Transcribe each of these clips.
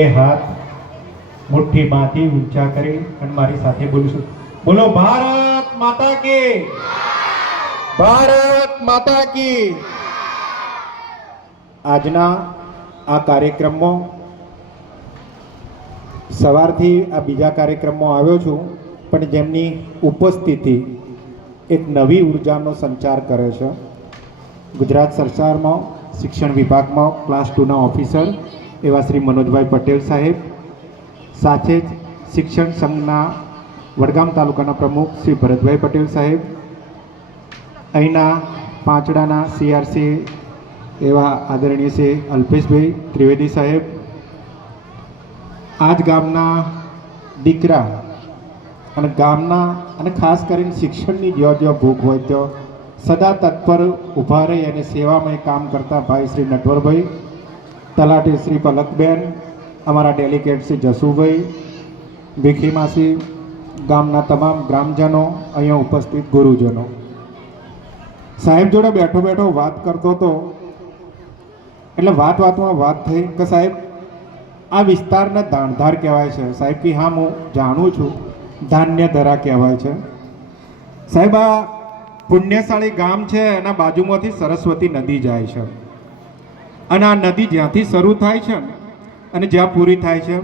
બે હાથ મુઠ્ઠીમાંથી ઊંચા કરી અને મારી સાથે બોલીશું, બોલો ભારત માતા કી, ભારત માતા કી. આજના આ કાર્યક્રમમાં સવારથી આ બીજા કાર્યક્રમમાં આવ્યો છું, પણ જેમની ઉપસ્થિતિ એક નવી ઉર્જાનો સંચાર કરે છે. ગુજરાત સરકારમાં શિક્ષણ વિભાગમાં ક્લાસ 2ના ઓફિસર એવા શ્રી મનોજભાઈ પટેલ સાહેબ, સાથે જ શિક્ષણ સંઘના વડગામ તાલુકાના પ્રમુખ શ્રી ભરતભાઈ પટેલ સાહેબ, અહીંના પાંચડાના CRC એવા આદરણીય શ્રી અલ્પેશભાઈ ત્રિવેદી સાહેબ, આ જ ગામના દીકરા અને ગામના અને ખાસ કરીને શિક્ષણની જ્યાં ભૂખ હોય ત્યાં સદા તત્પર ઊભા રહી અને સેવામાં કામ કરતા ભાઈ શ્રી નટવરભાઈ, તલાટી શ્રી પલકબેન, અમારા ડેલિગેટ શ્રી જસુભાઈ, ભીખીમાસી, ગામના તમામ ગ્રામજનો, અહીંયા ઉપસ્થિત ગુરુજનો. સાહેબ જોડે બેઠો બેઠો વાત કરતો હતો એટલે વાતમાં વાત થઈ કે સાહેબ આ વિસ્તારને દાણધાર કહેવાય છે. સાહેબ કે હા, હું જાણું છું, ધાન્ય ધરા કહેવાય છે. સાહેબ આ પુણ્યશાળી ગામ છે, એના બાજુમાંથી સરસ્વતી નદી જાય છે અને આ નદી જ્યાંથી શરૂ થાય છે અને જ્યાં પૂરી થાય છે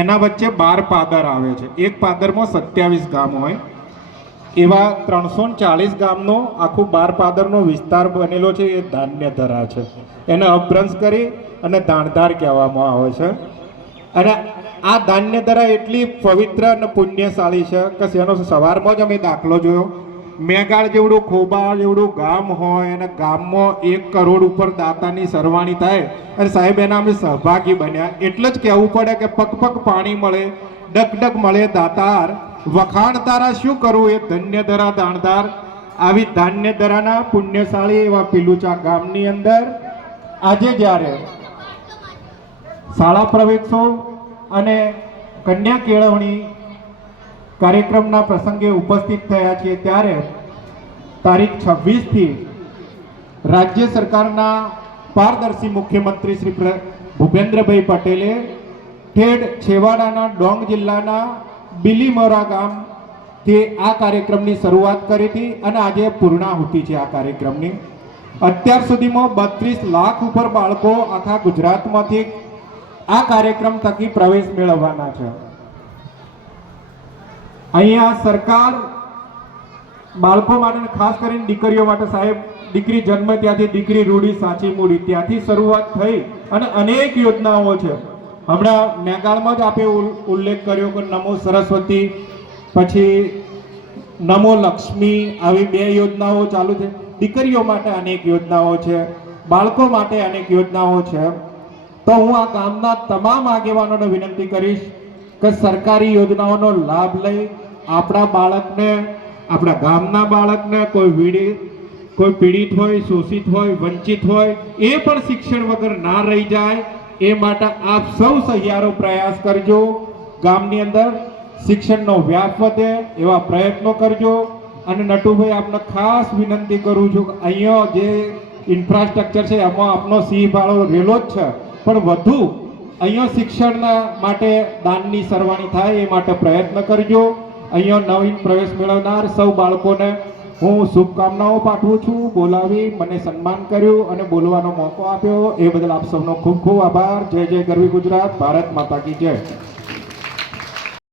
એના વચ્ચે 12 પાદર આવે છે. એક પાદરમાં 27 ગામ હોય, એવા 340 ગામનો આખું 12 પાદરનો વિસ્તાર બનેલો છે. એ ધાન્ય ધરા છે, એને અપભ્રંશ કરી અને દાણધાર કહેવામાં આવે છે. અને આ ધાન્ય ધરા એટલી પવિત્ર અને પુણ્યશાળી છે કે એનો સવારમાં જ અમે દાખલો જોયો. મેઘાળ જેવડું ખોબા જેવડું ગામ હોય અને ગામમાં 1 કરોડ ઉપર દાતાની સરવાણી થાય અને સાહેબ એના અમે સહભાગી બન્યા. એટલે જ કહેવું પડે કે પગ પગ પાણી મળે, ડગ મળે દાતાર, વખાણ તારા શું કરવું એ ધન્ય ધરા દાણધાર. આવી ધાન્ય ધરાના પુણ્યશાળી એવા પીલુચા ગામની અંદર આજે જ્યારે શાળા પ્રવેશો અને કન્યા કેળવણી કાર્યક્રમના પ્રસંગે ઉપસ્થિત થયા છીએ, ત્યારે તારીખ 26થી રાજ્ય સરકારના પારદર્શી મુખ્યમંત્રી શ્રી ભૂપેન્દ્રભાઈ પટેલે ઠેડ છેવાડાના ડોંગ જિલ્લાના બિલીમોરા ગામથી આ કાર્યક્રમની શરૂઆત કરી હતી અને આજે પૂર્ણાહુતિ છે આ કાર્યક્રમની. અત્યાર સુધીમાં 32 લાખ ઉપર બાળકો આખા ગુજરાતમાંથી આ કાર્યક્રમ થકી પ્રવેશ મેળવવાના છે. અહીંયા સરકાર બાળકો માટે, ખાસ કરીને દીકરીઓ માટે સાહેબ, દીકરી જન્મ ત્યાંથી દીકરી રૂડી સાચી મૂડી, ત્યાંથી શરૂઆત થઈ અને અનેક યોજનાઓ છે. હમણાં મેઘાળમાં જ આપે ઉલ્લેખ કર્યો કે નમો સરસ્વતી, પછી નમો લક્ષ્મી, આવી 2 યોજનાઓ ચાલુ છે. દીકરીઓ માટે અનેક યોજનાઓ છે, બાળકો માટે અનેક યોજનાઓ છે. તો હું આ ગામના તમામ આગેવાનોને વિનંતી કરીશ કે સરકારી યોજનાઓનો લાભ લઈ આપણા બાળકને, આપણા ગામના બાળકને, કોઈ પીડિત હોય, શોષિત હોય, વંચિત હોય, એ પણ શિક્ષણ વગર ના રહી જાય એ માટે આપ સૌ સહિયારો પ્રયાસ કરજો. ગામની અંદર શિક્ષણનો વ્યાપ વધે એવા પ્રયત્નો કરજો. અને નટુભાઈ, આપને ખાસ વિનંતી કરું છું કે અહીંયા જે ઇન્ફ્રાસ્ટ્રક્ચર છે એમાં આપનો સિંહ ફાળો રહેલો જ છે, પણ વધુ અહીંયા શિક્ષણના માટે દાનની સરવાણી થાય એ માટે પ્રયત્ન કરજો. અહીંયા નવીન પ્રવેશ મેળવનાર સૌ બાળકોને હું શુભકામનાઓ પાઠવું છું. બોલાવી મને સન્માન કર્યું અને બોલવાનો મોકો આપ્યો એ બદલ આપ સૌનો ખૂબ ખૂબ આભાર. જય જય ગરવી ગુજરાત, ભારત માતા કી જય.